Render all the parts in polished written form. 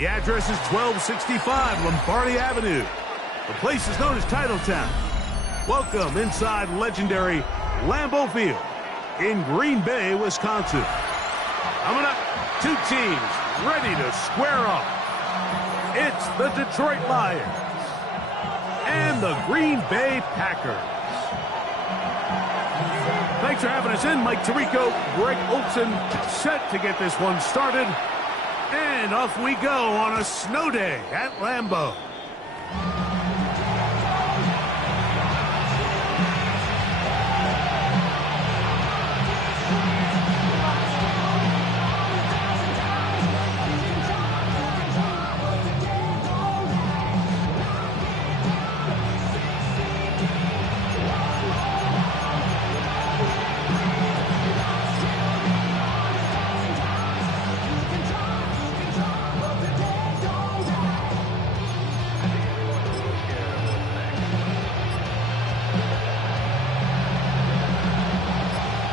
The address is 1265 Lombardi Avenue. The place is known as Titletown. Welcome inside legendary Lambeau Field in Green Bay, Wisconsin. Coming up, two teams ready to square off. It's the Detroit Lions and the Green Bay Packers. Thanks for having us in. Mike Tirico, Greg Olson, set to get this one started. And off we go on a snow day at Lambeau.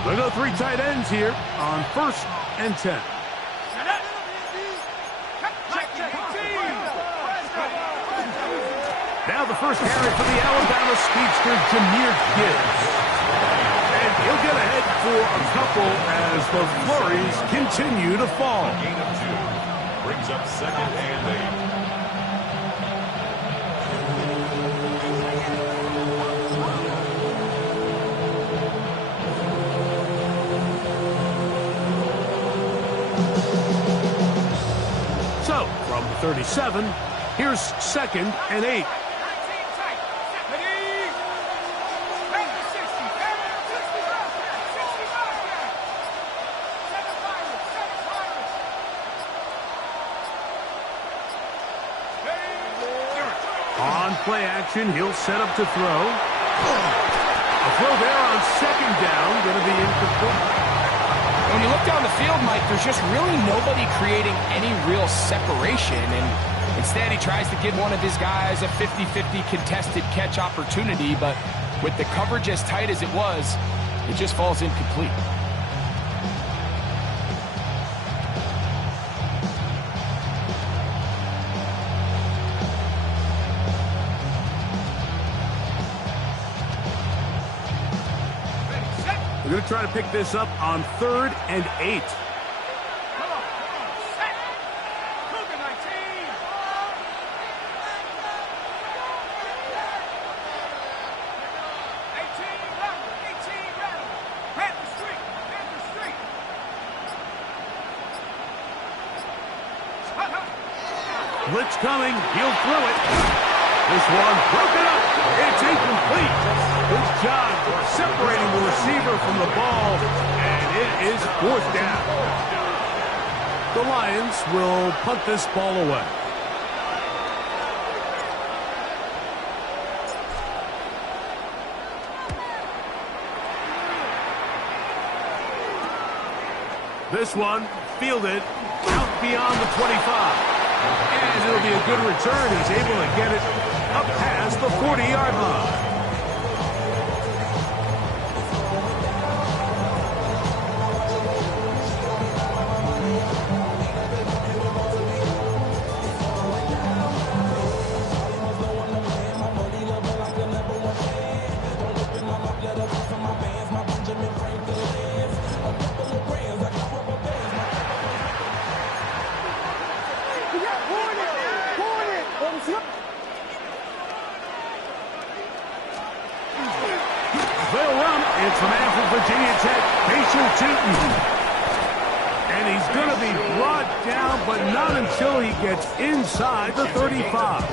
We'll go three tight ends here on 1st and 10. Now the first carry for the Alabama speedster, Jahmyr Gibbs. And he'll get ahead for a couple as the flurries continue to fall. Gain of 2. Brings up 2nd and 8. So, from 37, here's 2nd and 8. On play action, he'll set up to throw. A throw there on 2nd down, going to be incomplete. When you look down the field, Mike, there's just really nobody creating any real separation. And instead, he tries to give one of his guys a 50-50 contested catch opportunity. But with the coverage as tight as it was, it just falls incomplete. We're going to try to pick this up on 3rd and 8. Blitz coming. He'll throw it. This one broken up. It's incomplete. Good job separating the receiver from the ball, and it is 4th down. The Lions will punt this ball away. This one fielded out beyond the 25. And it'll be a good return. He's able to get it up past the 40-yard line. They'll run. It's from Anfield, Virginia Tech, Patriot Tootin. And he's going to be brought down, but not until he gets inside the 35.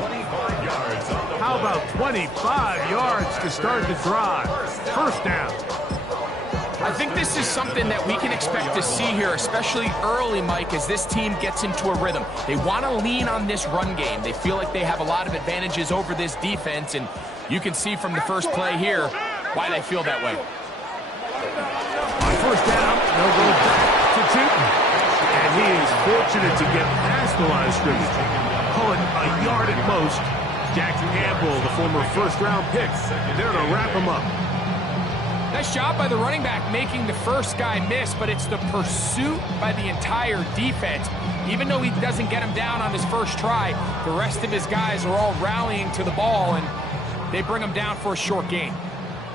How about 25 yards to start the drive? 1st down. I think this is something that we can expect to see here, especially early, Mike, as this team gets into a rhythm. They want to lean on this run game. They feel like they have a lot of advantages over this defense, and you can see from the first play here why they feel that way. On 1st down, they'll go back to Tootin. And he is fortunate to get past the line of scrimmage. Call it a yard at most. Jack Campbell, the former 1st-round pick, there to wrap him up. Nice Nice job by the running back making the first guy miss, but it's the pursuit by the entire defense. Even though he doesn't get him down on his first try, the rest of his guys are all rallying to the ball, and they bring him down for a short gain.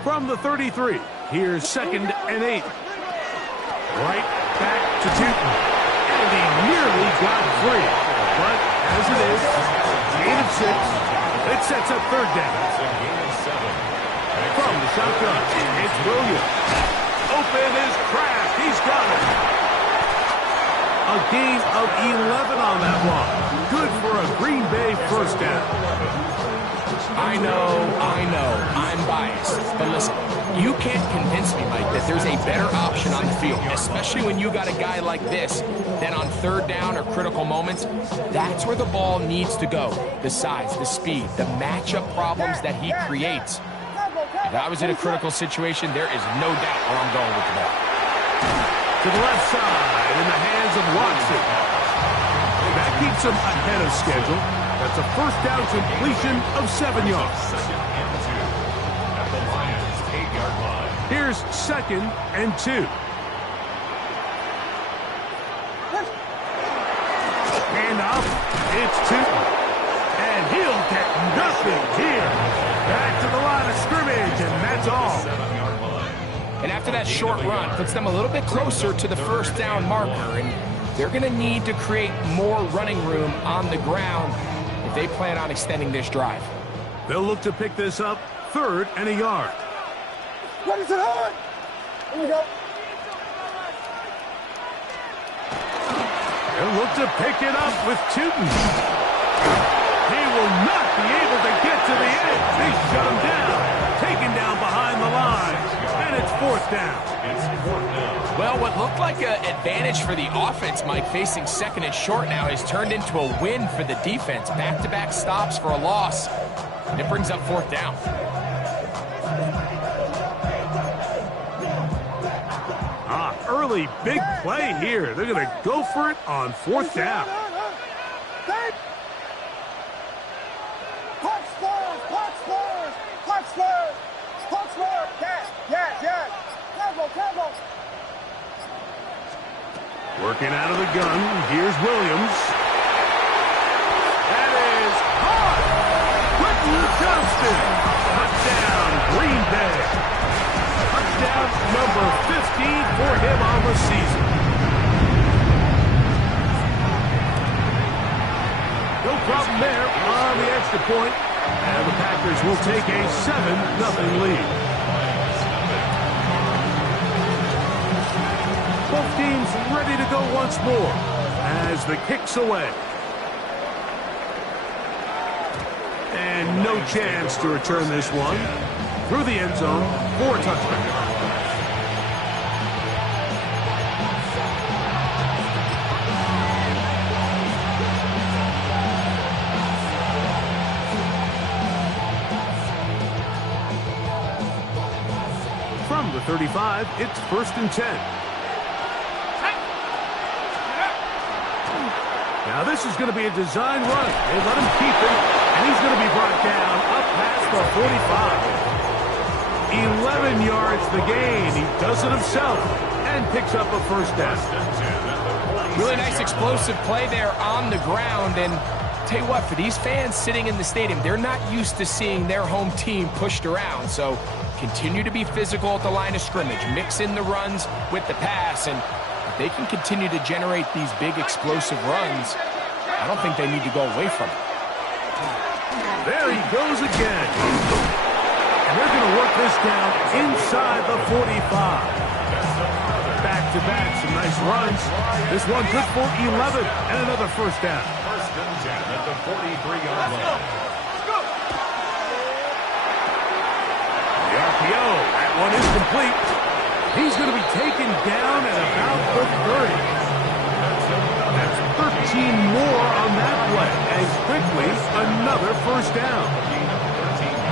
From the 33, here's 2nd and 8. Right back to Tootin. And he nearly got free. But as it is, gain of 6. It sets up 3rd down. From the shotgun, it's Williams. Open is Kraft. He's got it. A gain of 11 on that one. Good for a Green Bay first down. I know, I'm biased. But listen, you can't convince me, Mike, that there's a better option on the field, especially when you got a guy like this, that on 3rd down or critical moments, that's where the ball needs to go. The size, the speed, the matchup problems that he creates. If I was in a critical situation, there is no doubt where I'm going with the ball. To the left side, in the hands of Watson. That keeps him ahead of schedule. That's a first down completion of 7 yards. At the Lions' 8-yard line. Here's 2nd and 2. And up, it's Tootin. And he'll get nothing here. Back to the line of scrimmage, and that's all. 7-yard line. And after that short run, puts them a little bit closer to the first down marker, and they're going to need to create more running room on the ground if they plan on extending this drive. They'll look to pick this up 3rd and a yard. What is it on? Here we go. They'll look to pick it up with Tootin. He will not be able to get to the edge. They shut him down. Taken down behind the line. And it's 4th down. It's 4th down. Well, what looked like an advantage for the offense, Mike, facing 2nd and short now, has turned into a win for the defense. Back-to-back stops for a loss. And it brings up 4th down. Early big play here. They're going to go for it on 4th down. Working out of the gun. Here's Williams. That is hard. Quentin Johnston. Touchdown, Green Bay. Touchdown number 15 for him on the season. No problem there on the extra point. And the Packers will take a 7-0 lead. Both teams ready to go once more as the kick's away. And no chance to return this one. Through the end zone for a touchdown. From the 35, it's 1st and 10. Now this is going to be a design run. They let him keep it, and he's going to be brought down up past the 45. 11 yards the gain. He does it himself and picks up a first down. Really nice explosive play there on the ground. And tell you what, for these fans sitting in the stadium, they're not used to seeing their home team pushed around. So continue to be physical at the line of scrimmage. Mix in the runs with the pass, and if they can continue to generate these big explosive runs, I don't think they need to go away from it. There he goes again. And they're going to work this down inside the 45. Back-to-back, some nice runs. This one good for 11 and another first down. 1st and 10 at the 43-yard line. The RPO, that one is complete. He's going to be taken down at about the 30. That's 13 more on that play. And quickly, another first down.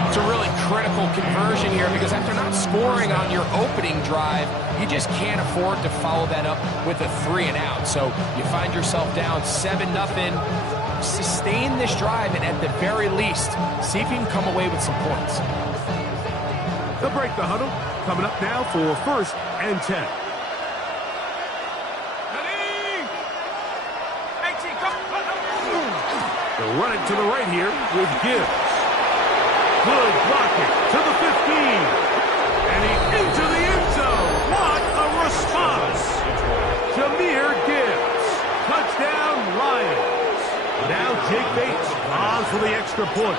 It's a really critical conversion here because after not scoring on your opening drive, you just can't afford to follow that up with a 3-and-out. So you find yourself down 7-0. Sustain this drive, and at the very least, see if you can come away with some points. They'll break the huddle. Coming up now for 1st and 10. They'll run it to the right here with Gibbs. Good blocking to the 15. And he's into the end zone. What a response. Jahmyr Gibbs. Touchdown, Lions. Now Jake Bates on for the extra point.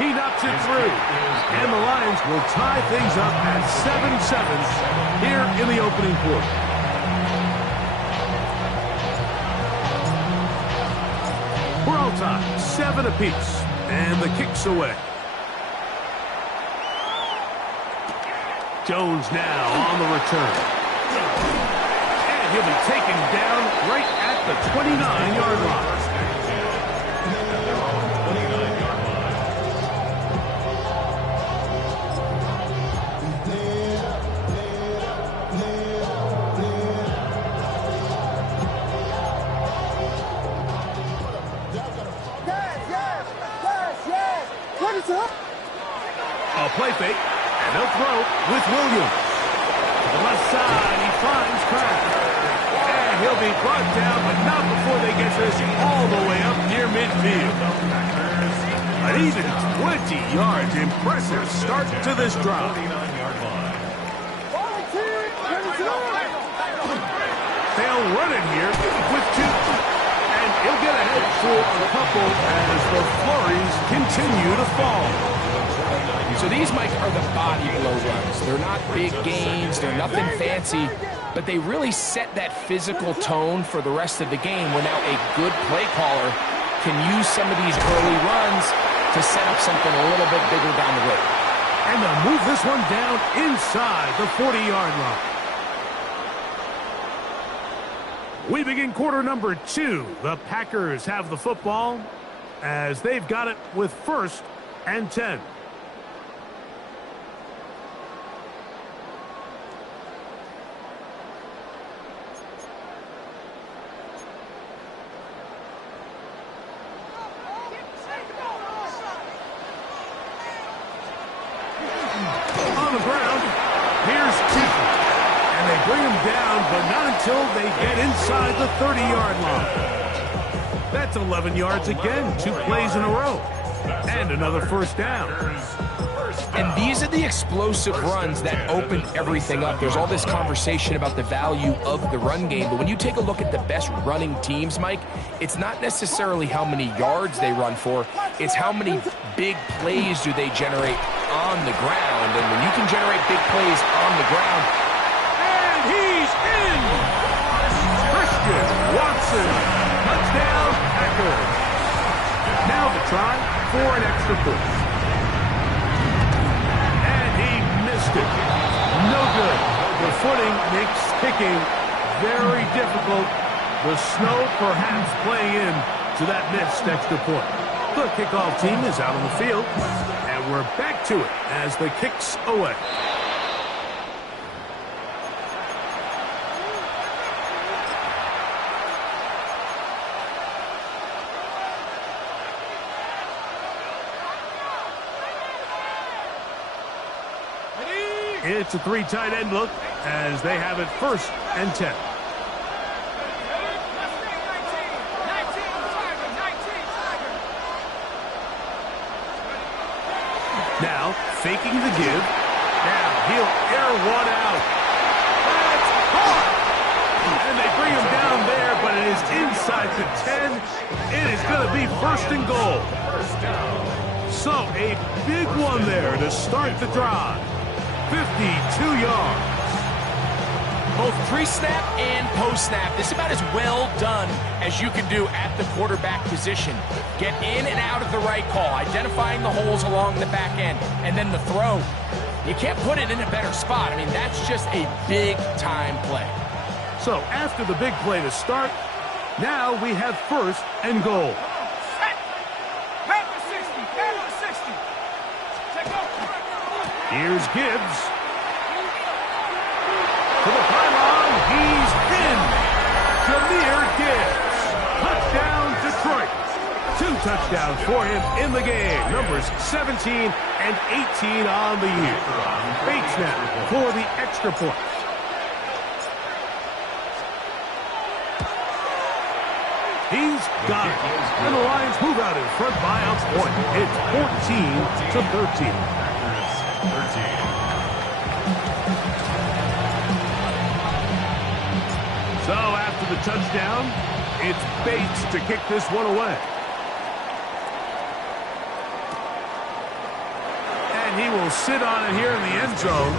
He knocks it through. And the Lions will tie things up at 7-7 here in the opening quarter. We're all tied, 7 apiece. And the kick's away. Jones now on the return. And he'll be taken down right at the 29-yard line. A play fake, and they'll throw with Williams. To the left side, he finds Kraft. And he'll be brought down, but not before they get this all the way up near midfield. An even 20 yards. Impressive start to this drive. They'll run it here with 2. And he'll get ahead for a couple as the flurries continue to fall. So these, Mike, are the body blow runs. They're not big gains. They're nothing fancy. But they really set that physical tone for the rest of the game where now a good play caller can use some of these early runs to set up something a little bit bigger down the road. And they'll move this one down inside the 40-yard line. We begin quarter number 2. The Packers have the football as they've got it with 1st and 10. On the ground, here's Keefe. And they bring him down, but not until they get inside the 30-yard line. That's 11 yards again, 2 plays in a row. And another 1st down. And these are the explosive runs that open everything up. There's all this conversation about the value of the run game, but when you take a look at the best running teams, Mike, it's not necessarily how many yards they run for, it's how many big plays do they generate on the ground. And when you can generate big plays on the ground, and he's in! Christian Watson, touchdown Packers. Now the try for an extra point. And he missed it. No good. The footing makes kicking very difficult. The snow perhaps playing in to that missed extra point. The kickoff team is out on the field, and we're back to it as the kick's away. It's a 3 tight end look as they have it 1st and 10. Now, faking the give. Now, he'll air one out. That's caught! And they bring him down there, but it is inside the 10. It is going to be 1st and goal. So, a big one there to start the drive. 52 yards. Both pre-snap and post-snap, this is about as well done as you can do at the quarterback position. Get in and out of the right call, identifying the holes along the back end, and then the throw. You can't put it in a better spot. I mean, that's just a big-time play. So after the big play to start, now we have 1st and goal. Here's Gibbs. To the pylon, he's in. Jahmyr Gibbs. Touchdown, Detroit. 2 touchdowns for him in the game. Numbers 17 and 18 on the year. Bates now for the extra point. He's got it. And the Lions move out in front by a point. It's 14-13. So after the touchdown, it's Bates to kick this one away. And he will sit on it here in the end zone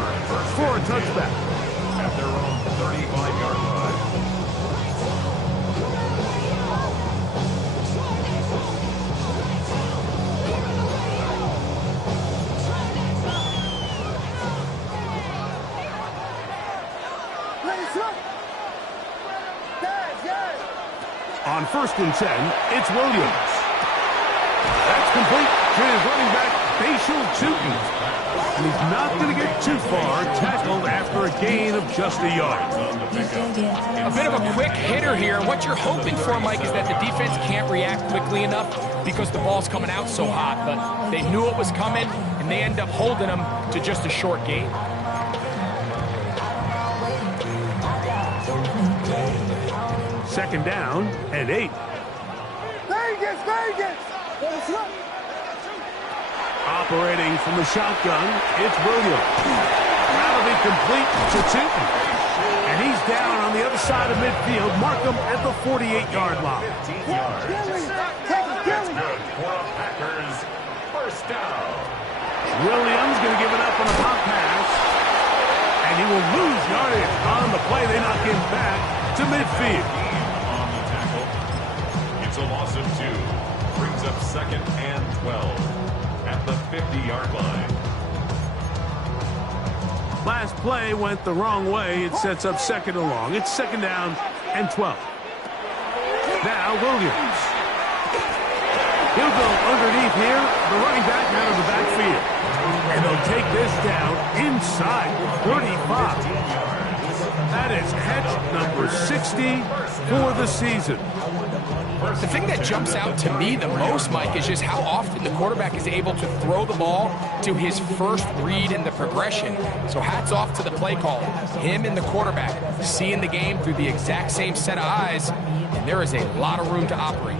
for a touchback. At their own 35-yard line. On 1st and 10, it's Williams. That's complete to his running back, Bashal Tutin. And he's not going to get too far, tackled after a gain of just a yard. A bit of a quick hitter here. And what you're hoping for, Mike, is that the defense can't react quickly enough because the ball's coming out so hot. But they knew it was coming, and they end up holding them to just a short gain. Second down and 8. Vegas! Operating from the shotgun, it's Williams. That'll be complete to Tutin. And he's down on the other side of midfield. Mark him at the 48-yard line. 15 yards. That's good for a Packers first down. Williams going to give it up on a pop pass. And he will lose yardage on the play. They knock him back to midfield. It's a loss of 2. Brings up 2nd and 12 at the 50-yard line. Last play went the wrong way. It sets up 2nd and long. It's 2nd down and 12. Now Williams. He'll go underneath here. The running back out of the backfield. And they'll take this down inside 35. That is catch number 60 for the season. The thing that jumps out to me the most, Mike, is just how often the quarterback is able to throw the ball to his first read in the progression. So hats off to the play caller. Him and the quarterback seeing the game through the exact same set of eyes, and there is a lot of room to operate.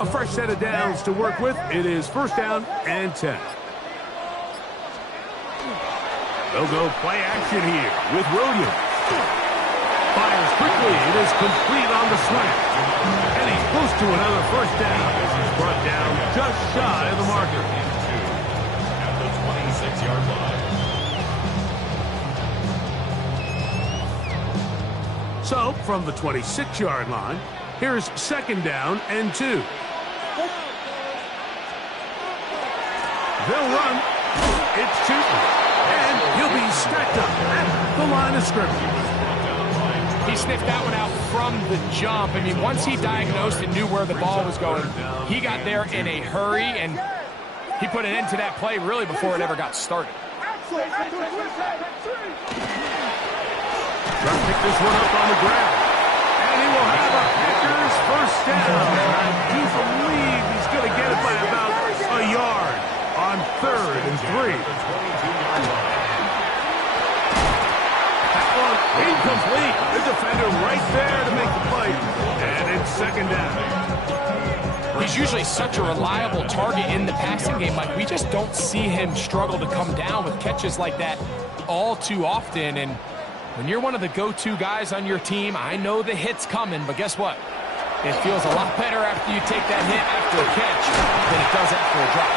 A fresh set of downs to work with. It is 1st down and 10. They'll go play action here with Williams. Fires quickly. It is complete on the slant. And he's close to another 1st down. He's brought down just shy of the marker. At the 26-yard line. So, from the 26-yard line, here's 2nd down and 2. They'll run. It's Tutin. And he'll be stacked up at the line of scrimmage. He sniffed that one out from the jump. I mean, once he diagnosed and knew where the ball was going, he got there in a hurry, and he put an end to that play really before it ever got started. Trying to pick this one up on the ground. And he will have a Packers first down. I do believe he's going to get it by about a yard on 3rd and 3. That one incomplete. The defender right there to make the play. And it's 2nd down. He's usually such a reliable target in the passing game. Like, we just don't see him struggle to come down with catches like that all too often. And when you're one of the go-to guys on your team, I know the hit's coming, but guess what? It feels a lot better after you take that hit after a catch than it does after a drop.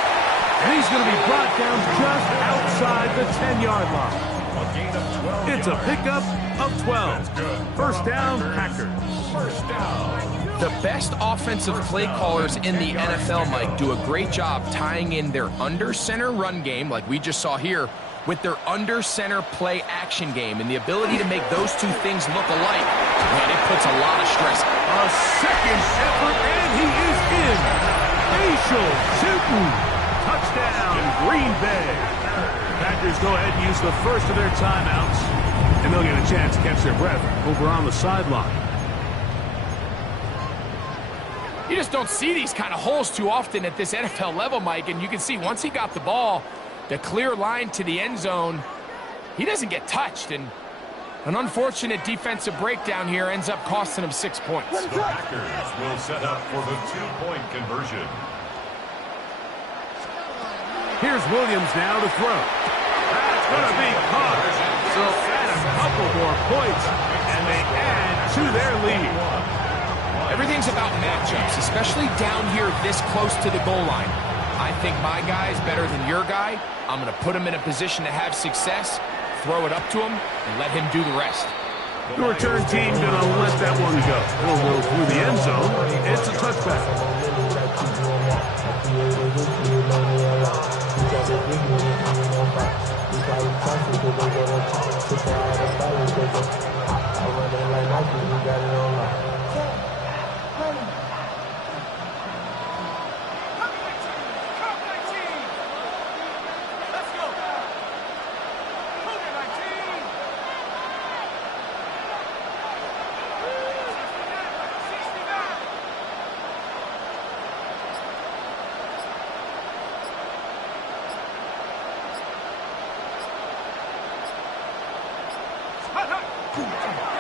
And he's going to be brought down just outside the 10-yard line. It's a pickup of 12. 1st down, Packers. First down. The best offensive play callers in the NFL, Mike, do a great job tying in their under-center run game, like we just saw here, with their under-center play action game. And the ability to make those two things look alike, man, it puts a lot of stress. A second effort, and he is in. Bashal Tutin. Touchdown, Green Bay. Packers go ahead and use the first of their timeouts, and they'll get a chance to catch their breath over on the sideline. You just don't see these kind of holes too often at this NFL level, Mike, and you can see once he got the ball, the clear line to the end zone, he doesn't get touched, and an unfortunate defensive breakdown here ends up costing him 6 points. The Packers will set up for the 2-point conversion. Here's Williams now to throw. That's going to be caught. So add a couple more points, and they add to their lead. Everything's about matchups, especially down here this close to the goal line. I think my guy is better than your guy. I'm going to put him in a position to have success, throw it up to him, and let him do the rest. The return team going to let that one go. It'll go through the end zone. It's a touchback.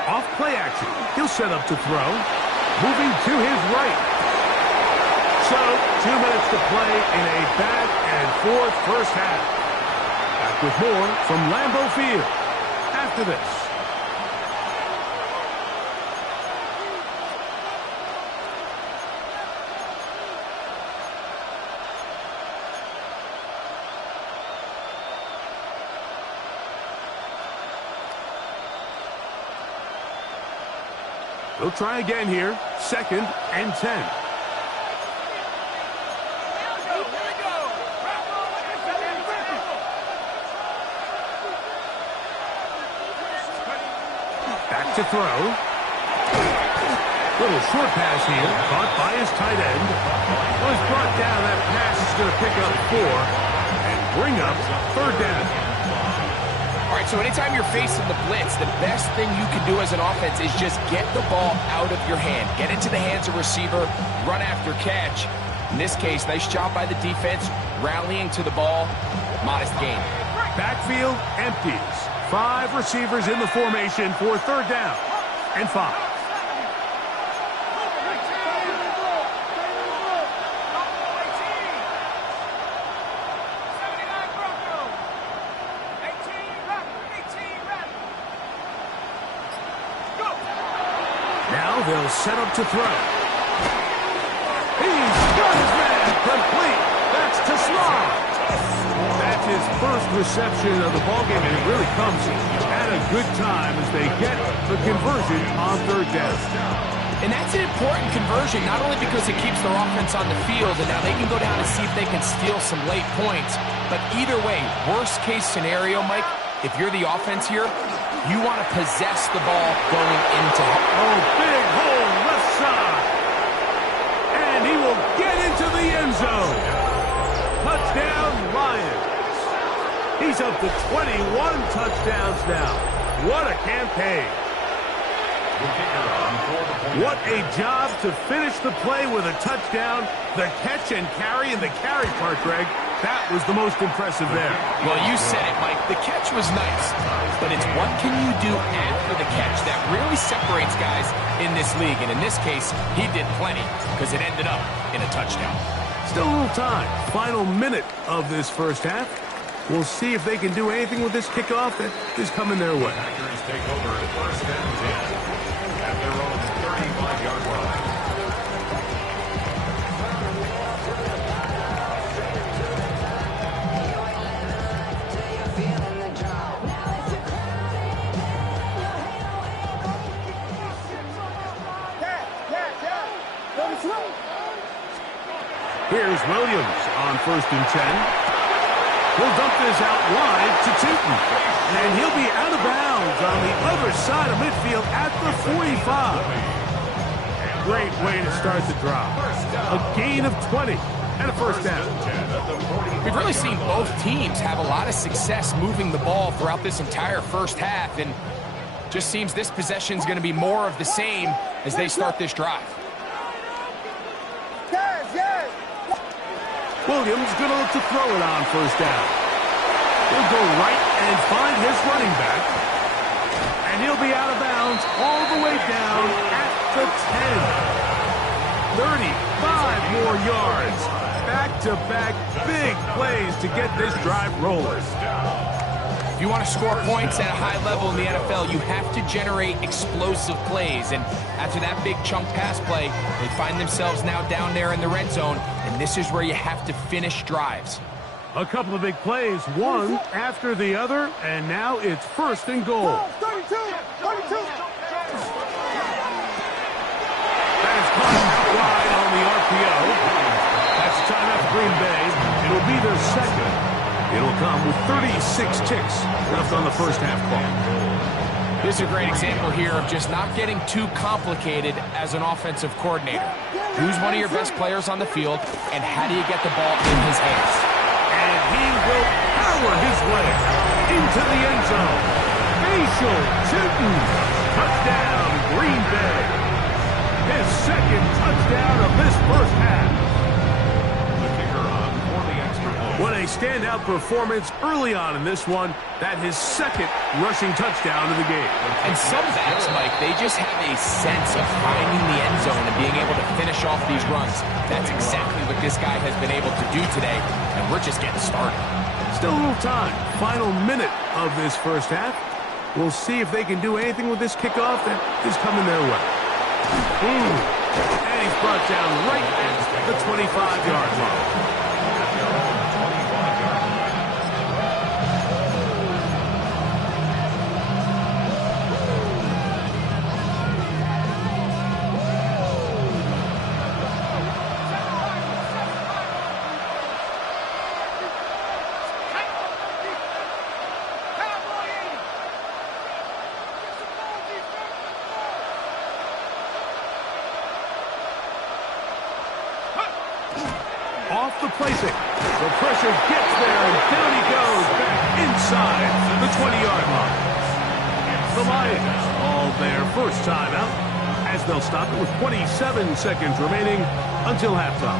Off play action. He'll set up to throw. Moving to his right. So, 2 minutes to play in a back-and-forth first half. Back with more from Lambeau Field after this. They'll try again here. 2nd and 10. Back to throw. Little short pass here. Caught by his tight end. Was brought down. That pass is going to pick up 4 and bring up 3rd down. All right, so anytime you're facing the blitz, the best thing you can do as an offense is just get the ball out of your hand. Get into the hands of receiver, run after catch. In this case, nice job by the defense, rallying to the ball. Modest gain. Backfield empties. 5 receivers in the formation for 3rd down and 5. They'll set up to throw. He's got his man complete. That's to Slav. That's his first reception of the ballgame, and it really comes at a good time as they get the conversion on 3rd down. And that's an important conversion, not only because it keeps their offense on the field, and now they can go down and see if they can steal some late points. But either way, worst case scenario, Mike, if you're the offense here, you want to possess the ball going into it. Oh, big hole left side. And he will get into the end zone. Touchdown, Lions. He's up to 21 touchdowns now. What a campaign. What a job to finish the play with a touchdown. The catch and carry, and the carry part, Greg, that was the most impressive there. Well, you said it, Mike. The catch was nice, but it's what can you do after the catch that really separates guys in this league. And in this case, he did plenty because it ended up in a touchdown. Still a little time. Final minute of this first half. We'll see if they can do anything with this kickoff that is coming their way. Packers take over 1st and 10 at their own 35-yard line. Here's Williams on 1st and 10. He'll dump this out wide to Tootin. And he'll be out of bounds on the other side of midfield at the 45. Great way to start the drive. A gain of 20 and a 1st down. We've really seen both teams have a lot of success moving the ball throughout this entire first half, and just seems this possession is going to be more of the same as they start this drive. Williams going to look to throw it on first down. He'll go right and find his running back. And he'll be out of bounds all the way down at the 10. 35 more yards. Back-to-back big plays to get this drive rolling. If you want to score points at a high level in the NFL, you have to generate explosive plays. And after that big chunk pass play, they find themselves now down there in the red zone. And this is where you have to finish drives. A couple of big plays, one after the other, and now it's first and goal. 32! 32! That is caught out wide on the RPO. That's time out for Green Bay. It'll be their second. It'll come with 36 ticks left on the first half clock. This is a great example here of just not getting too complicated as an offensive coordinator. Who's one of your best players on the field, and how do you get the ball in his hands? And he will power his way into the end zone. Facial shooting. Touchdown, Green Bay. His second touchdown of this first half. The kicker on for the extra point. What a standout performance early on in this one. That his second rushing touchdown of the game. And some backs, Mike, they just have a sense of finding the end zone and being able to finish off these runs. That's exactly what this guy has been able to do today, and we're just getting started. Still a little time. Final minute of this first half. We'll see if they can do anything with this kickoff that is coming their way. And he's brought down right at the 25-yard line. Off the placing. The pressure gets there, and down he goes back inside the 20-yard line. The Lions all their first time out, as they'll stop it with 27 seconds remaining until halftime.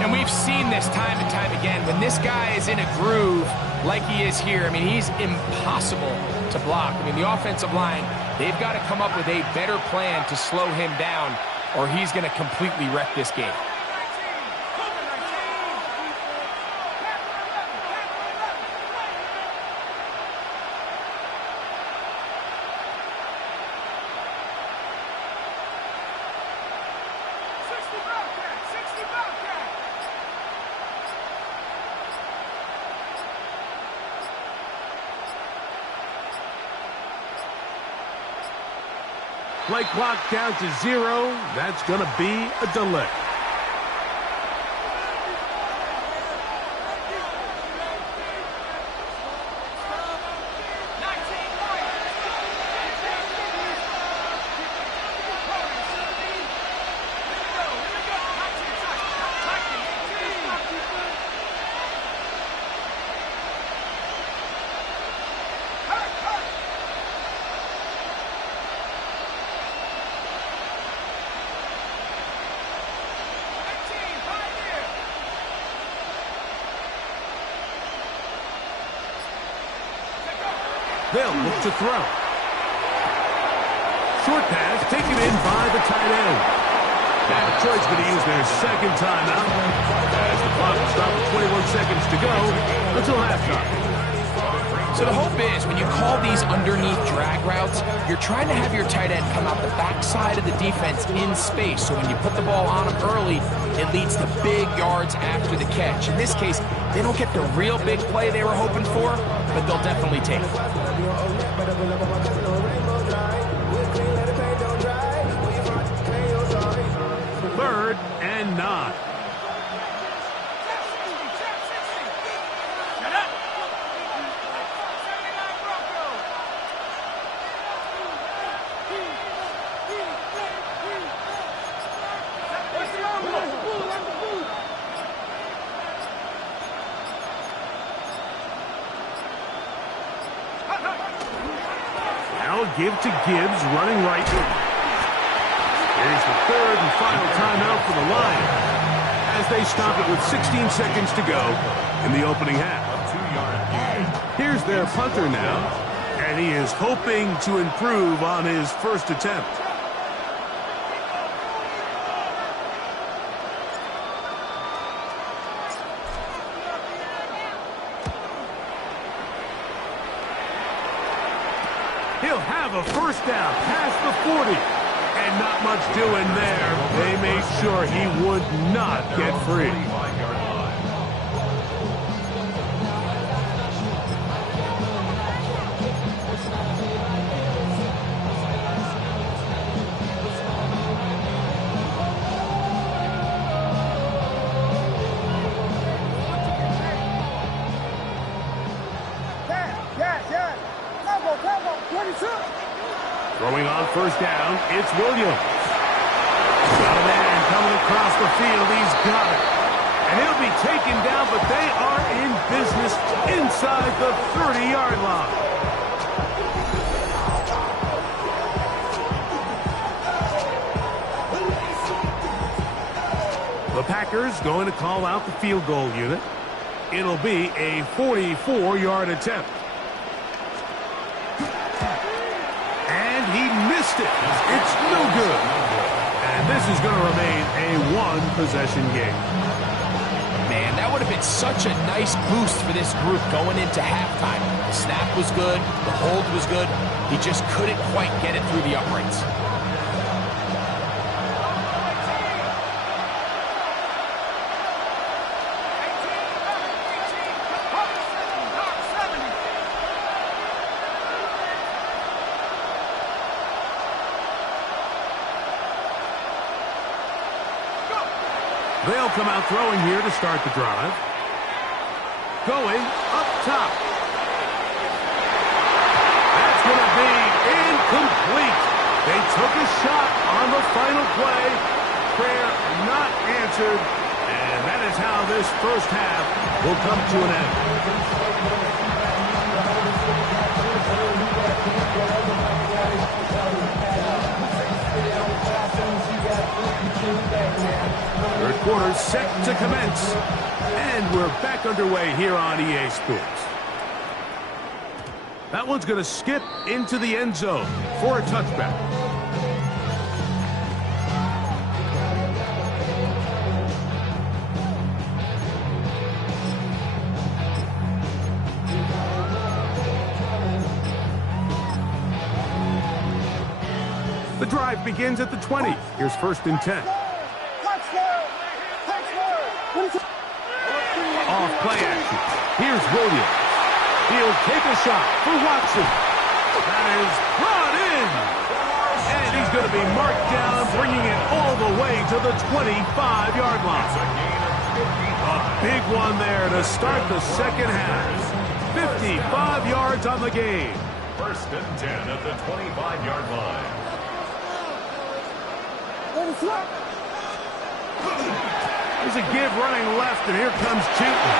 And we've seen this time and time again. When this guy is in a groove like he is here, I mean, he's impossible to block. I mean, the offensive line, they've got to come up with a better plan to slow him down, or he's going to completely wreck this game. Play clock down to 0. That's going to be a delay. They'll look to throw. Short pass taken in by the tight end. Now Detroit's going to use their second timeout as the clock will stop with 21 seconds to go until halftime. So the hope is when you call these underneath drag routes, you're trying to have your tight end come out the backside of the defense in space. So when you put the ball on him early, it leads to big yards after the catch. In this case, they don't get the real big play they were hoping for, but they'll definitely take it. Third and 9. Now a give to Gibbs, running right. Here's the third and final timeout for the Lions as they stop it with 16 seconds to go in the opening half. Here's their punter now, and he is hoping to improve on his first attempt. He'll have a first down past the 40. And not much doing there. They made sure he would not get free. Throwing on first down, it's Williams. Got a man coming across the field. He's got it. And he'll be taken down, but they are in business inside the 30-yard line. The Packers going to call out the field goal unit. It'll be a 44-yard attempt. He missed it. It's no good. And this is going to remain a one-possession game. Man, that would have been such a nice boost for this group going into halftime. The snap was good. The hold was good. He just couldn't quite get it through the uprights. They'll come out throwing here to start the drive. Going up top. That's going to be incomplete. They took a shot on the final play. Prayer not answered. And that is how this first half will come to an end. Third quarter set to commence. And we're back underway here on EA Sports. That one's going to skip into the end zone for a touchback. The drive begins at the 20. Here's 1st and 10. Off play action. Here's Williams. He'll take a shot for Watson. That is brought in. And he's going to be marked down, bringing it all the way to the 25-yard line. A big one there to start the second half. 55 yards on the game. 1st and 10 at the 25-yard line. There's a give running left, and here comes Chutney.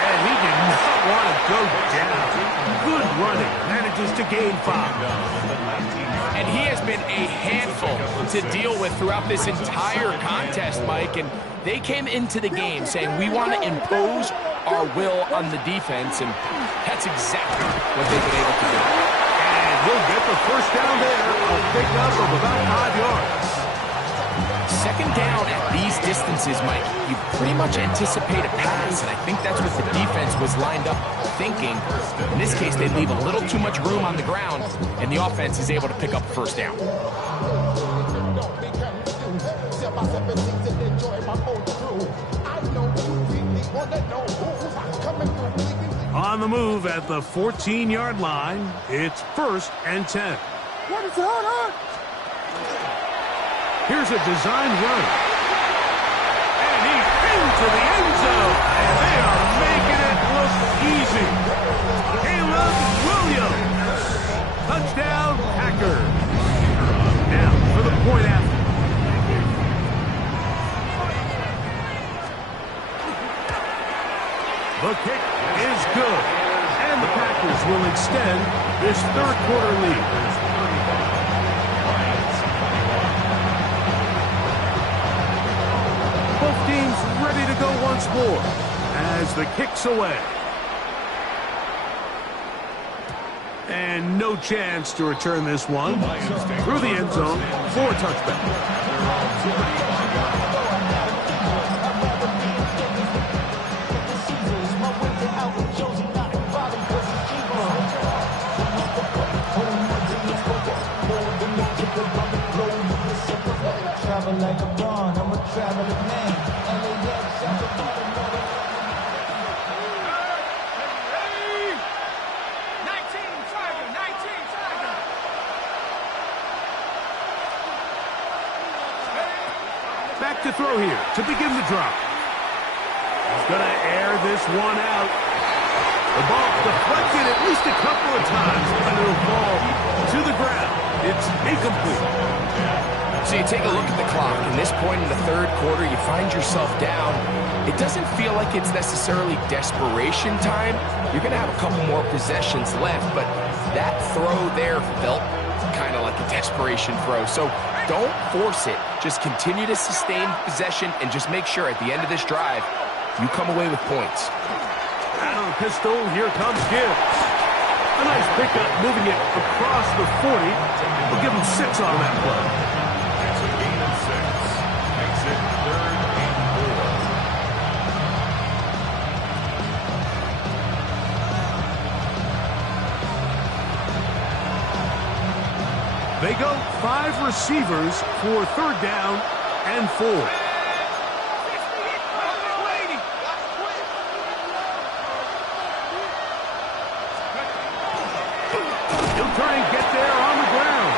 And he did not want to go down. Good running. Manages to gain 5. And he has been a handful to deal with throughout this entire contest, Mike. And they came into the game saying, we want to impose our will on the defense. And that's exactly what they've been able to do. And he'll get the first down there. A pickup of about 5 yards. Second down at these distances, Mike, you pretty much anticipate a pass, and I think that's what the defense was lined up thinking. In this case, they leave a little too much room on the ground, and the offense is able to pick up a first down. On the move at the 14-yard line, it's 1st and 10. Here's a design run. And he's into the end zone. And they are making it look easy. Caleb Williams. Touchdown, Packers. Now for the point after. The kick is good. And the Packers will extend this third quarter lead. go once more as the kick's away. And no chance to return this one through the end zone for a touchback. Like a bond, I'm a traveling man. Back to throw here to begin the drop. He's going to air this one out. The ball deflected at least a couple of times, and it'll fall to the ground. It's incomplete. So you take a look at the clock. At this point in the third quarter, you find yourself down. It doesn't feel like it's necessarily desperation time. You're going to have a couple more possessions left, but that throw there felt kind of like a desperation throw. So don't force it. Just continue to sustain possession and just make sure at the end of this drive, you come away with points. Out of the pistol, here comes Gibbs. A nice pickup, moving it across the 40. We'll give him 6 on that play. It's a gain of 6. Makes it 3rd and 4. They go 5 receivers for 3rd down and 4. Try and get there on the ground.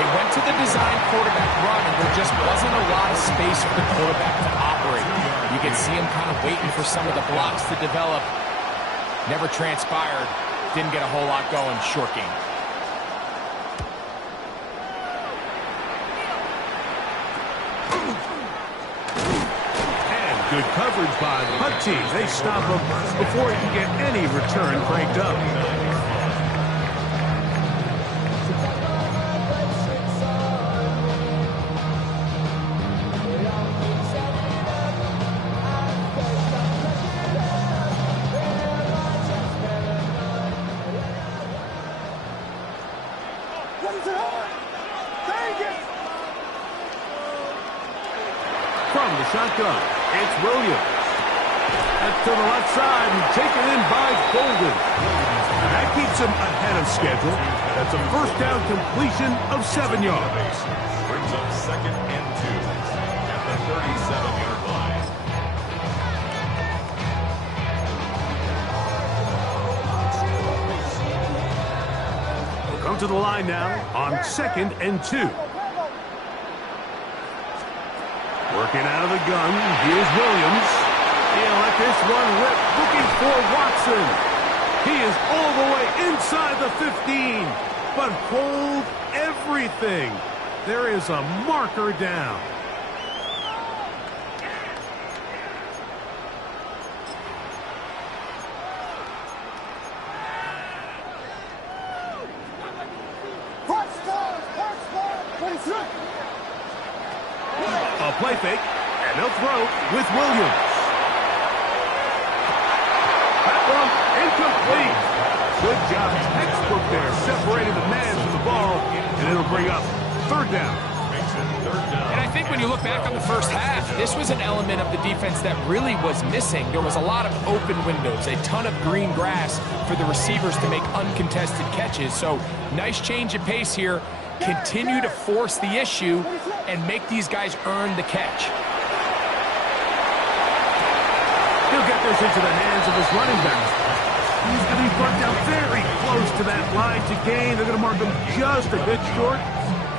They went to the design quarterback run, and there just wasn't a lot of space for the quarterback to operate. You can see him kind of waiting for some of the blocks to develop. Never transpired. Didn't get a whole lot going. Short game. And good coverage by the Hutt team. They stop him before he can get any return cranked up. From the shotgun, it's Williams. That's to the left side and taken in by Golden. That keeps him ahead of schedule. That's a first down completion of 7 yards. Brings up 2nd and 2 at the 37-yard line. We'll come to the line now on 2nd and 2. Working out of the gun, here's Williams. He'll let this one rip, looking for Watson. He is all the way inside the 15, but hold everything. There is a marker down. A play fake, and they'll throw with Williams. That one incomplete. Good job. Textbook there, separating the man from the ball, and it'll bring up 3rd down. Makes it 3rd down. And I think when you look back on the first half, this was an element of the defense that really was missing. There was a lot of open windows, a ton of green grass for the receivers to make uncontested catches. So nice change of pace here. Continue to force the issue and make these guys earn the catch. He'll get this into the hands of his running back. He's going to be brought down very close to that line to gain. They're going to mark him just a bit short.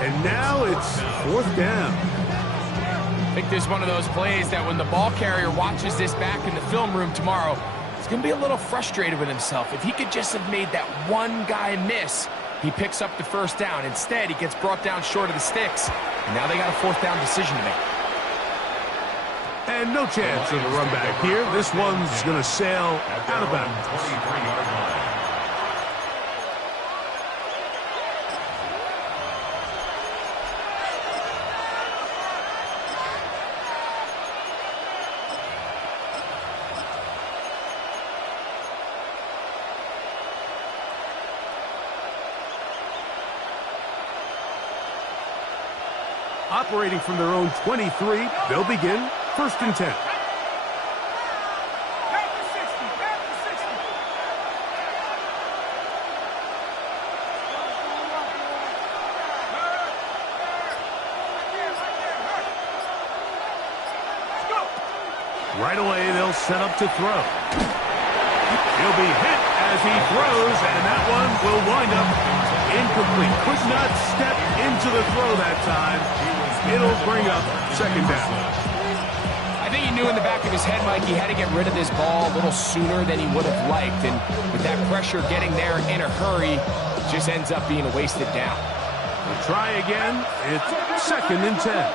And now it's 4th down. I think this is one of those plays that when the ball carrier watches this back in the film room tomorrow, he's going to be a little frustrated with himself. If he could just have made that one guy miss, he picks up the 1st down. Instead, he gets brought down short of the sticks. And now they got a 4th down decision to make. And no chance of a run back here. This one's going to sail out of bounds. 23-yard line. Operating from their own 23, they'll begin 1st and 10. Right away, they'll set up to throw. He'll be hit as he throws, and that one will wind up incomplete. Could not step into the throw that time. It'll bring up 2nd down. I think he knew in the back of his head, Mike, he had to get rid of this ball a little sooner than he would have liked. And with that pressure getting there in a hurry, it just ends up being a wasted down. We'll try again. It's 2nd and 10.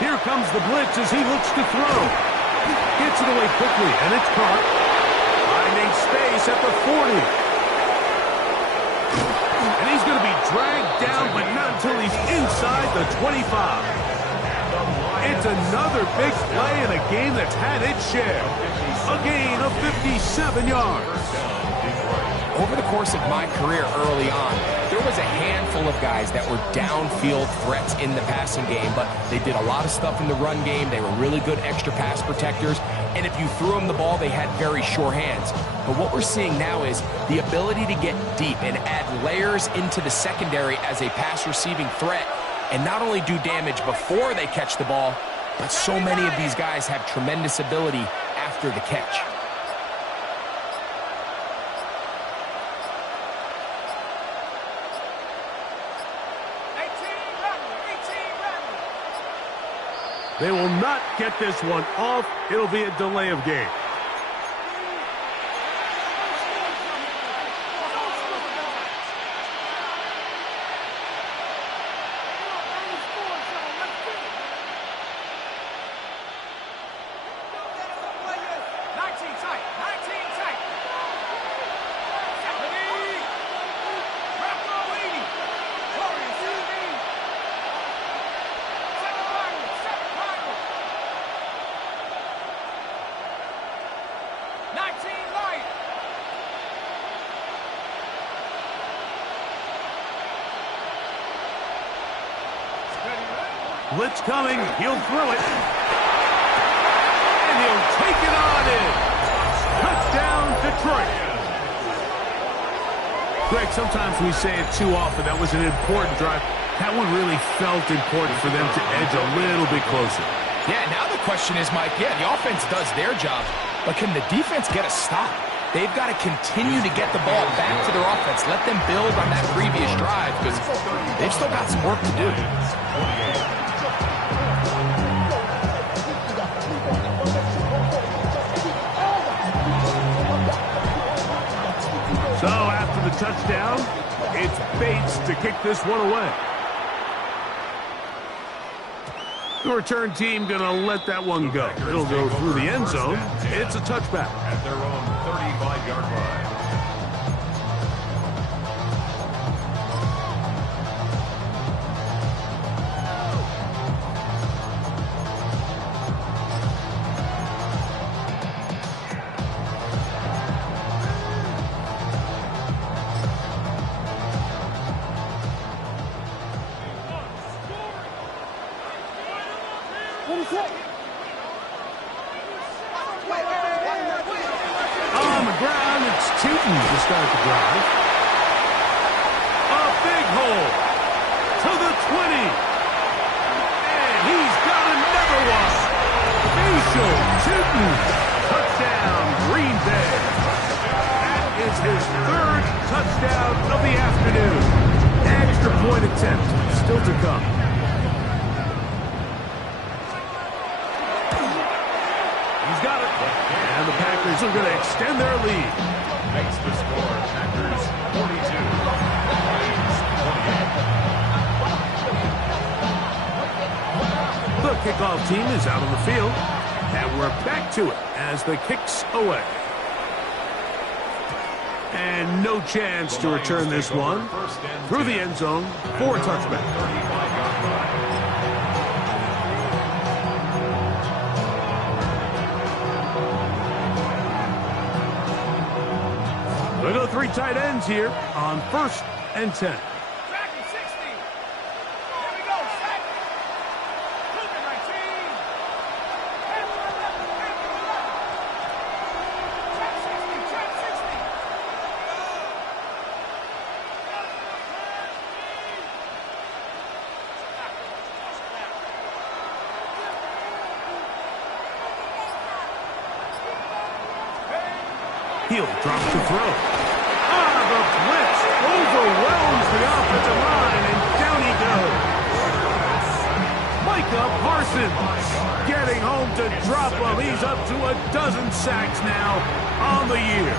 Here comes the blitz as he looks to throw. Gets it away quickly, and it's caught. Finding space at the 40. And he's going to be dragged down, but not until he's inside the 25. It's another big play in a game that's had its share. A gain of 57 yards. Over the course of my career early on, there was a handful of guys that were downfield threats in the passing game, but they did a lot of stuff in the run game. They were really good extra pass protectors, and if you threw them the ball, they had very sure hands. But what we're seeing now is the ability to get deep and add layers into the secondary as a pass-receiving threat, and not only do damage before they catch the ball, but so many of these guys have tremendous ability after the catch. They will not get this one off. It'll be a delay of game. Blitz coming. He'll throw it. And he'll take it on in. Touchdown, Detroit. Greg, sometimes we say it too often. That was an important drive. That one really felt important for them to edge a little bit closer. Yeah, now the question is, Mike, the offense does their job, but can the defense get a stop? They've got to continue to get the ball back to their offense. Let them build on that previous drive because they've still got some work to do. So after the touchdown, it's Bates to kick this one away. The return team going to let that one go. It'll go through the end zone. It's a touchback. At their own 35-yard line. On the ground, it's Tootin to start the drive. A big hole to the 20. And he's got another one. Facial Tootin. Touchdown, Green Bay. That is his 3rd touchdown of the afternoon. Extra point attempt still to come. He's got it. And the Packers are going to extend their lead. Makes the score, Packers 42. The kickoff team is out on the field. And we're back to it as the kick's away. And no chance to return this one through the end zone for a touchback. 35-yard line. We'll go 3 tight ends here on 1st and 10. Hill drops to throw. The blitz overwhelms the offensive line, and down he goes. Micah Parsons getting home to drop him. He's up to a dozen sacks now on the year.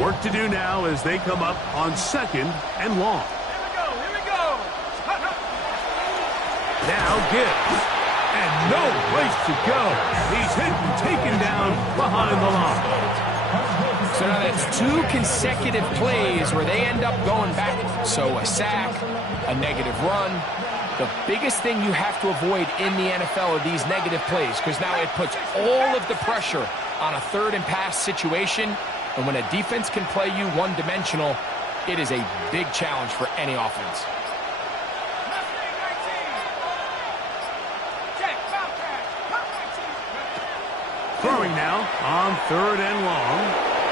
Work to do now as they come up on 2nd and long. Here we go. Now Gibbs. And no place to go. He's hit and taken down behind the line. So now that's 2 consecutive plays where they end up going back. So a sack, a negative run. The biggest thing you have to avoid in the NFL are these negative plays, because now it puts all of the pressure on a 3rd and pass situation. And when a defense can play you one-dimensional, it is a big challenge for any offense. Throwing now on 3rd and long.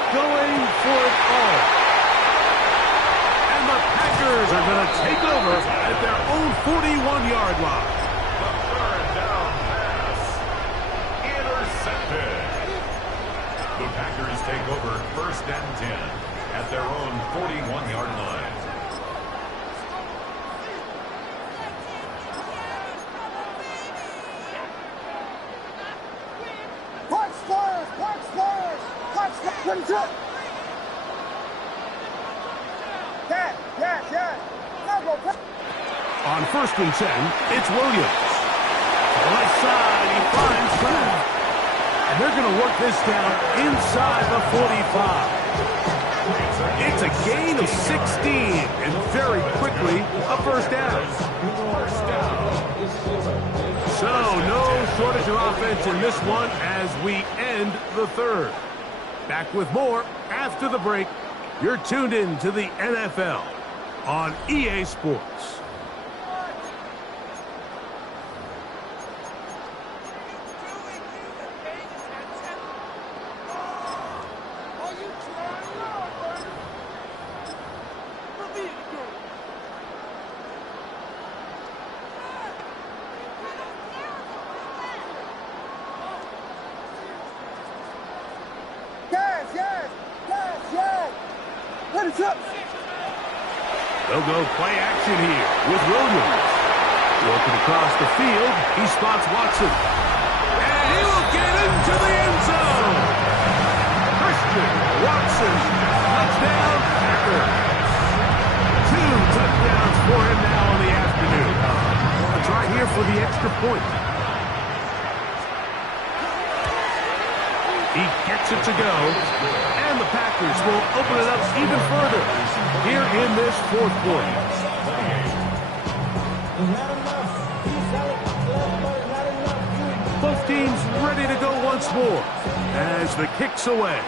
Going for it all. And the Packers are going to take over at their own 41-yard line. The 3rd down pass. Intercepted. The Packers take over 1st and 10 at their own 41-yard line. Punch first. Punch first. Yes. On 1st and 10, it's Williams. To the left side, he finds Pratt. And they're going to work this down inside the 45. It's a gain of 16, and very quickly, a 1st down. So, no shortage of offense in this one as we end the 3rd. Back with more after the break. You're tuned in to the NFL on EA Sports. They'll go play action here with Williams. Working across the field, he spots Watson. And he will get into the end zone. Christian Watson, touchdown Packers. 2 touchdowns for him now in the afternoon. A try here for the extra point. He gets it to go, and the Packers will open it up even further here in this 4th quarter. Both teams ready to go once more as the kick's away.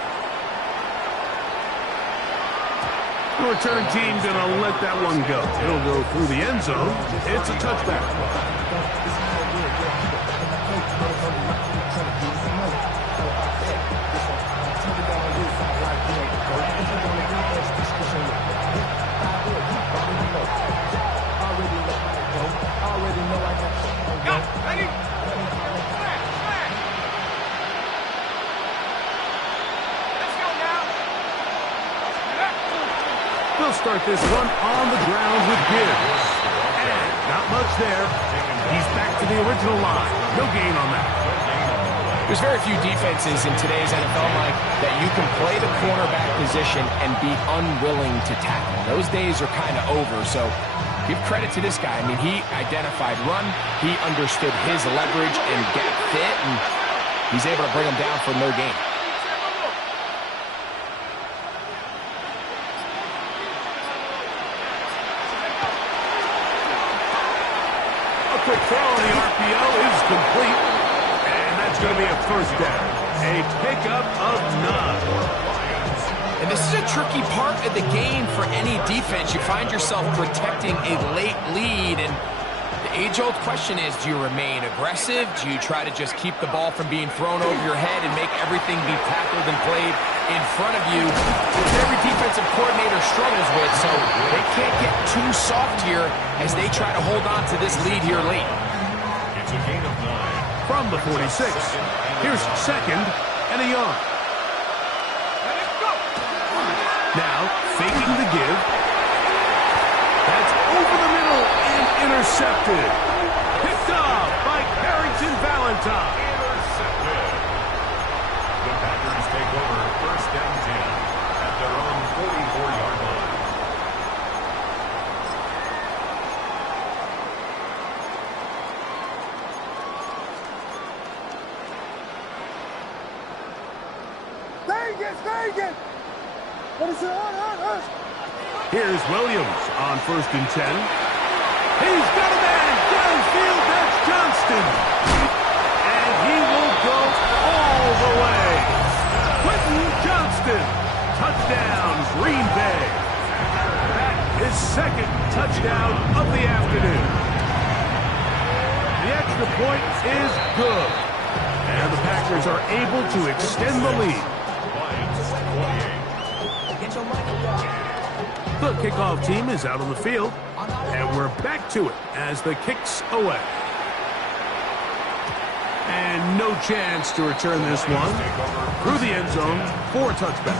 The return team going to let that one go. It'll go through the end zone. It's a touchback. They'll start this one on the ground with Gibbs. And not much there. He's back to the original line. No gain on that. There's very few defenses in today's NFL, Mike, that you can play the cornerback position and be unwilling to tackle. Those days are kind of over, so give credit to this guy. I mean, he identified run, he understood his leverage and gap fit, and he's able to bring him down for no gain. throw on the RPO is complete, and that's going to be a first down. A pickup of 9. And this is a tricky part of the game for any defense. You find yourself protecting a late lead, and the age-old question is, do you remain aggressive? Do you try to just keep the ball from being thrown over your head and make everything be tackled and played in front of you? Which every defensive coordinator struggles with, so they can't get too soft here as they try to hold on to this lead here late. It's a gain of 9. From the 46, here's second and a yard. Now, faking the give. That's over the middle and intercepted. Picked off by Carrington Valentine. Intercepted. The Packers take over first and 10 at their own 44-yard line. Vegas! What is it? Here's Williams on first and 10. He's got a man downfield. That's Johnston. And he will go all the way. Quentin Johnston. Touchdown, Green Bay. That is second touchdown of the afternoon. The extra point is good. And the Packers are able to extend the lead. The kickoff team is out on the field, and we're back to it as the kick's away. And no chance to return this one through the end zone for a touchback.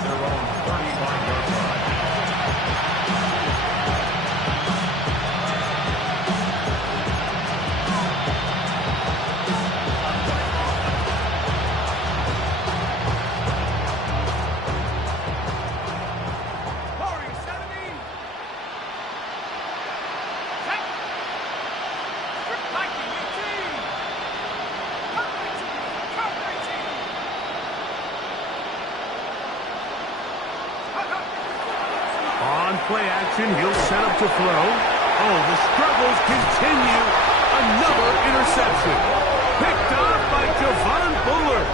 Play action, he'll set up to throw. Oh, the struggles continue. Another interception. Picked off by Javon Bullard.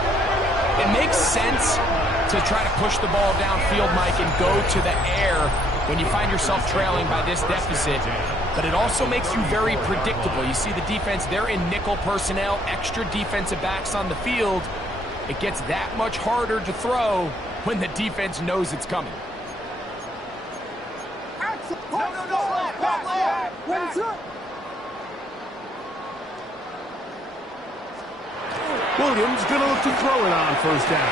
It makes sense to try to push the ball downfield, Mike, and go to the air when you find yourself trailing by this deficit. But it also makes you very predictable. You see the defense, they're in nickel personnel, extra defensive backs on the field. It gets that much harder to throw when the defense knows it's coming. Williams going to look to throw it on first down.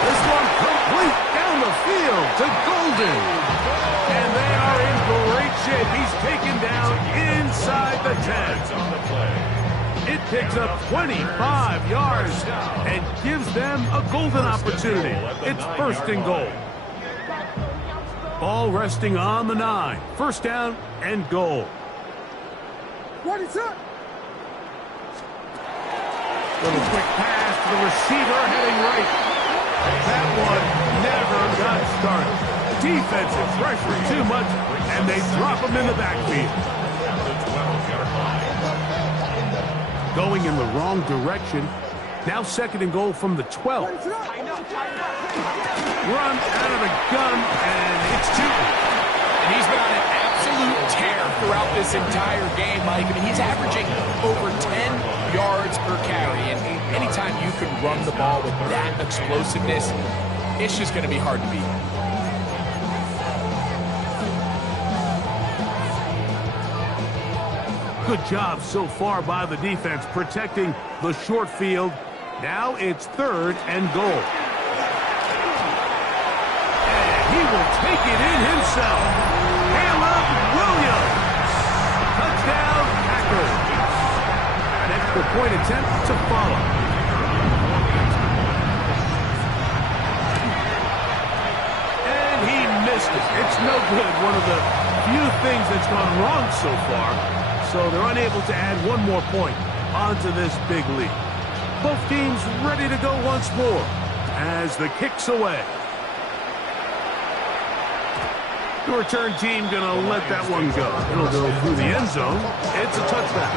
This one complete down the field to Golden. And they are in great shape. He's taken down inside the 10. It picks up 25 yards and gives them a golden opportunity. It's first and goal. Ball resting on the 9. First down and goal. What is it? Little quick pass to the receiver heading right. That one never got started. Defensive pressure too much, and they drop him in the backfield. Going in the wrong direction. Now second and goal from the 12. Run out of the gun, and it's two. And he's been on an absolute tear throughout this entire game, Mike. I mean, he's averaging over 10 yards per carry. And anytime you can run the ball with that explosiveness, it's just going to be hard to beat. Good job so far by the defense protecting the short field. Now it's third and goal. And he will take it in himself. Caleb Williams. Touchdown, Packers. An extra point attempt to follow. And he missed it. It's no good. One of the few things that's gone wrong so far. So they're unable to add one more point onto this big lead. Both teams ready to go once more as the kick's away. The return team going to let that one go. It'll go through the end zone. It's a touchback.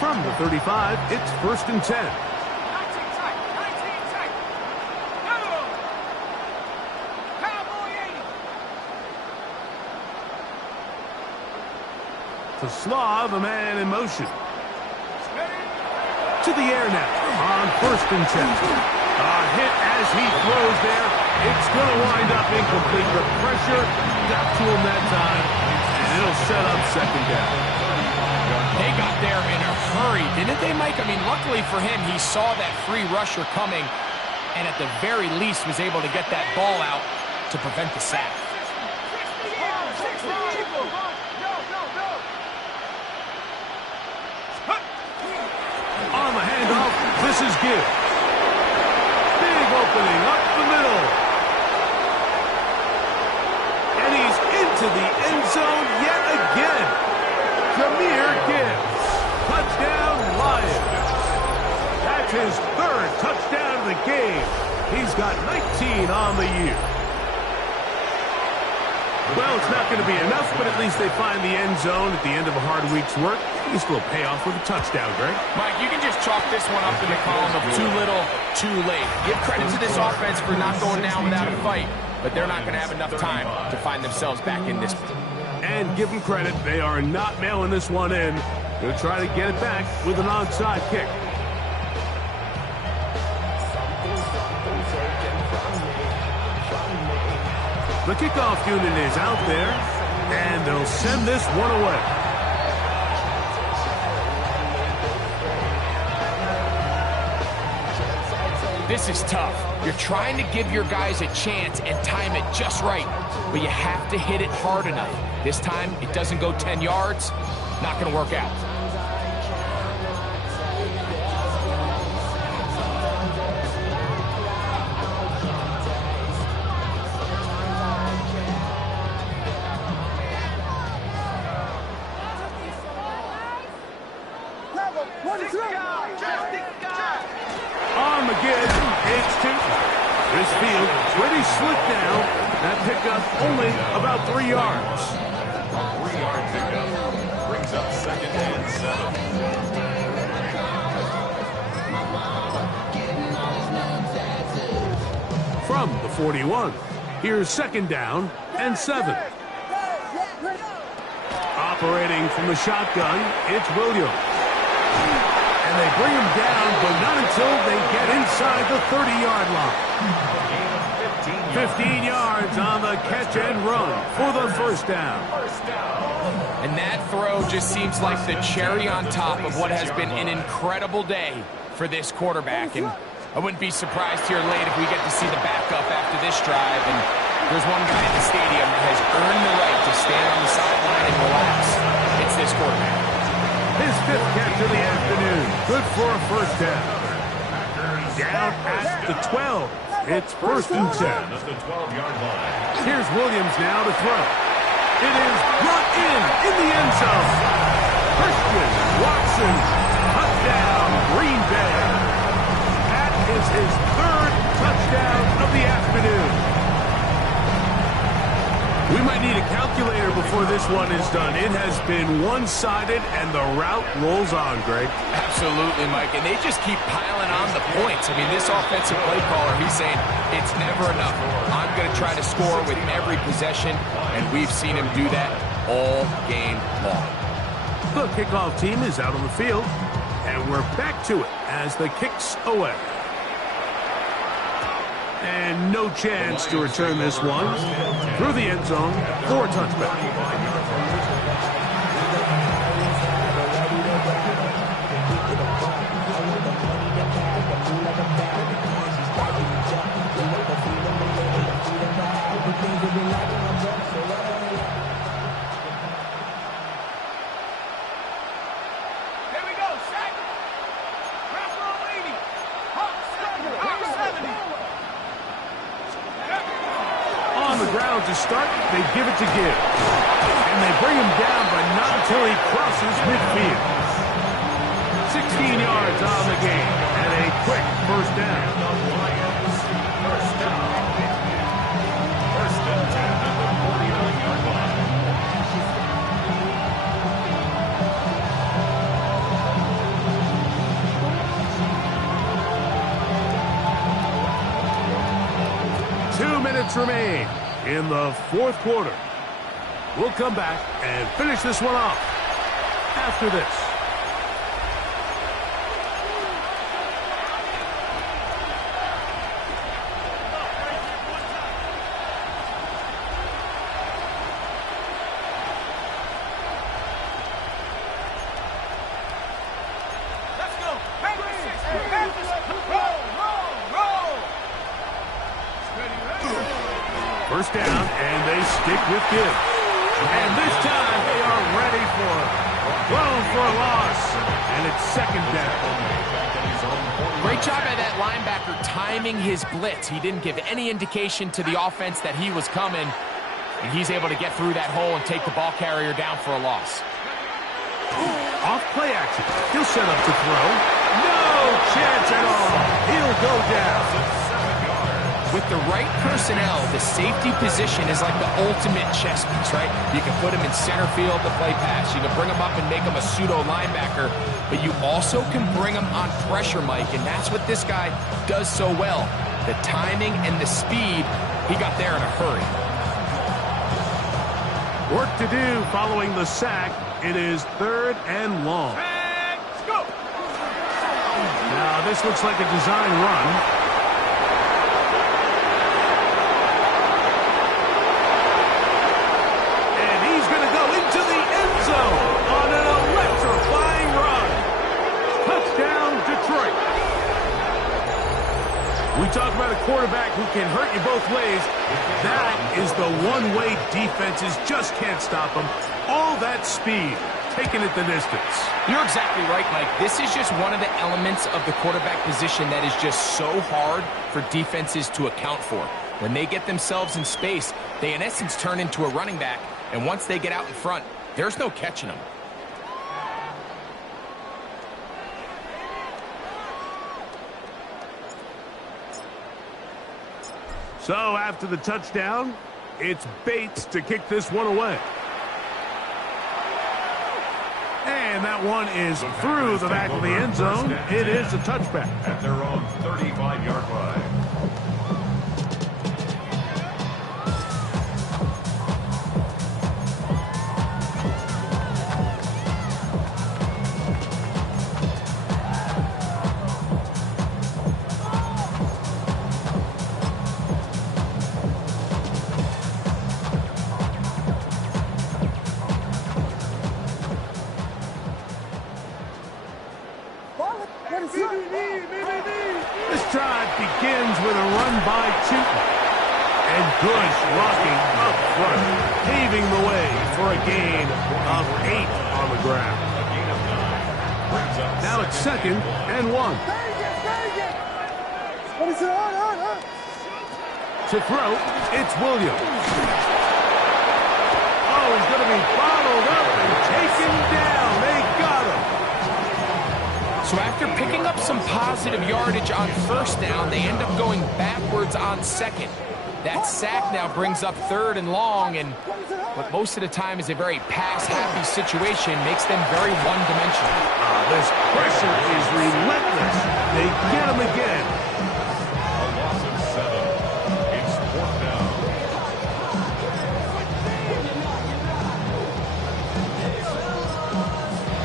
From the 35, it's 1st and 10. To Slaw, the man in motion. To the air now on 1st and 10. A hit as he throws there. It's going to wind up incomplete. The pressure got to him that time, and it'll set up 2nd down. They got there in a hurry, didn't they, Mike? I mean, luckily for him, he saw that free rusher coming, and at the very least was able to get that ball out to prevent the sack. On the handoff, this is Gibbs. Big opening up the middle. And he's into the end zone yet again. Jahmyr Gibbs. Touchdown, Lions. That's his 3rd touchdown of the game. He's got 19 on the year. Well, it's not going to be enough, but at least they find the end zone at the end of a hard week's work. He's going to pay off with a touchdown, Greg. Mike, you can just chalk this one up in the column of too little, too late. Give credit to this offense for not going down without a fight, but they're not going to have enough time to find themselves back in this one. And give them credit, they are not mailing this one in. Going to try to get it back with an onside kick. The kickoff unit is out there, and they'll send this one away. This is tough. You're trying to give your guys a chance and time it just right, but you have to hit it hard enough. This time, it doesn't go 10 yards. Not going to work out. On McGinn, takes 2. This field pretty slick down. That pickup only about 3 yards. 3-yard pickup brings up 2nd and 7. From the 41, here's 2nd down and 7. Operating from the shotgun, it's Williams. And they bring him down, but not until they get inside the 30-yard line. 15 yards on the catch and run for the 1st down. And that throw just seems like the cherry on top of what has been an incredible day for this quarterback. And I wouldn't be surprised here late if we get to see the backup after this drive. And there's one guy in the stadium that has earned the right to stand on the sideline and relax. It's this quarterback. His 5th catch of the afternoon. Good for a 1st down. Down at the 12. It's 1st and 10. At the 12-yard line. Here's Williams now to throw. It is brought in the end zone. Christian Watson, touchdown, Green Bay. That is his 3rd touchdown of the afternoon. We might need a calculator before this one is done. It has been one-sided, and the route rolls on, Greg. Absolutely, Mike. And they just keep piling on the points. I mean, this offensive play caller, he's saying it's never enough. I'm going to try to score with every possession, and we've seen him do that all game long. The kickoff team is out on the field, and we're back to it as the kick's away. And no chance to return this one through the end zone for a touchback. to start, they give it to Gibbs. And they bring him down, but not until he crosses midfield. 16 yards on the game and a quick first down. First down. First and 10 at the 49-yard line. Remain in the fourth quarter. We'll come back and finish this one off after this. Let's go. Roll. First down, and they stick with Gibbs. And this time, they are ready for it. Thrown for a loss, and it's second down. Great job by that linebacker timing his blitz. He didn't give any indication to the offense that he was coming, and he's able to get through that hole and take the ball carrier down for a loss. Off play action. He'll set up to throw. No chance at all. He'll go down. With the right personnel, the safety position is like the ultimate chess piece, right? You can put him in center field to play pass. You can bring him up and make him a pseudo linebacker, but you also can bring him on pressure, Mike, and that's what this guy does so well. The timing and the speed, he got there in a hurry. Work to do following the sack. It is third and long. Let's go. Now, this looks like a design run. On an electrifying run. Touchdown, Detroit. We talk about a quarterback who can hurt you both ways. That is the one-way defenses just can't stop him. All that speed, taking it the distance. You're exactly right, Mike. This is just one of the elements of the quarterback position that is just so hard for defenses to account for. When they get themselves in space, they in essence turn into a running back, and once they get out in front, there's no catching them. So after the touchdown, it's Bates to kick this one away. And that one is through the back of the end zone. It is a touchback. At their own 35-yard line. This drive begins with a run by Chutney. And good blocking up front, paving the way for a gain of 8 on the ground. Now it's second and 1. What is it? On. To throw, it's Williams. Oh, he's going to be bottled up and taken down. They got him. So after picking up some positive yardage on first down, they end up going backwards on second. That sack now brings up third and long, and what most of the time is a very pass-happy situation makes them very one-dimensional. This pressure is relentless. They get him again. A loss of 7. It's fourth down.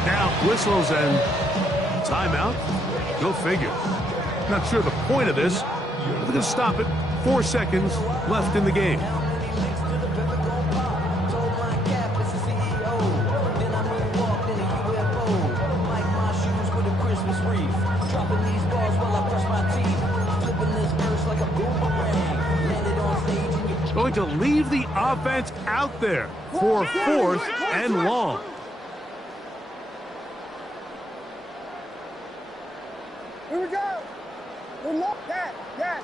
Now whistles and timeout. Go figure. Not sure the point of this. They're going to stop it. 4 seconds left in the game. Going to leave the offense out there for fourth and long. Here we go. Yes.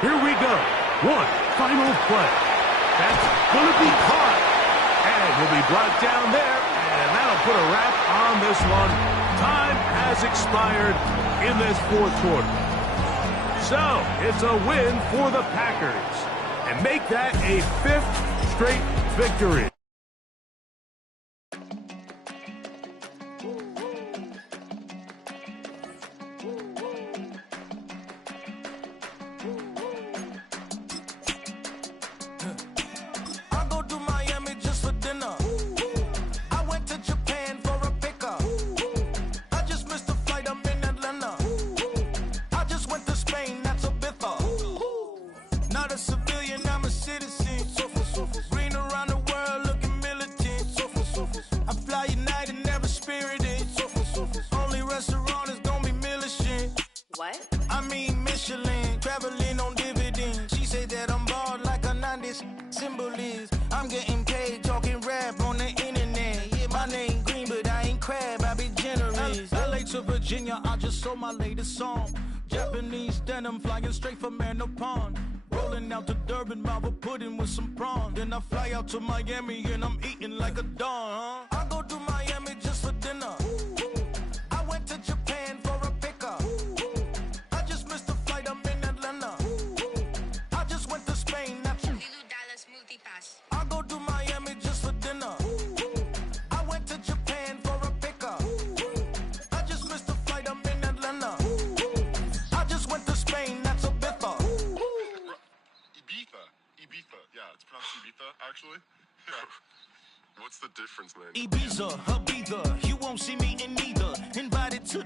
Here we go. One final play. That's going to be caught. And will be brought down there. And that'll put a wrap on this one. Time has expired in this fourth quarter. So, it's a win for the Packers. And make that a 5th straight victory. I'm getting paid talking rap on the internet. Yeah, my name green, but I ain't crab, I be generous. LA to Virginia, I just sold my latest song. Japanese denim flying straight from Manapon. Rolling out to Durban, Malva pudding with some prawn. Then I fly out to Miami and I'm eating like a don. I go to Miami just for dinner. I went to Japan for a pickup. I just missed the flight, I'm in Atlanta. I just went to Spain, not you. I go to Miami just for dinner. I went to Japan for a pickup. I just missed the flight, I'm in Atlanta. I just went to Spain, that's a Ibiza. Ibiza. Yeah, it's pronounced Ibiza, actually. What's the difference, man? Ibiza, Ibiza, you won't see me in neither. Invited to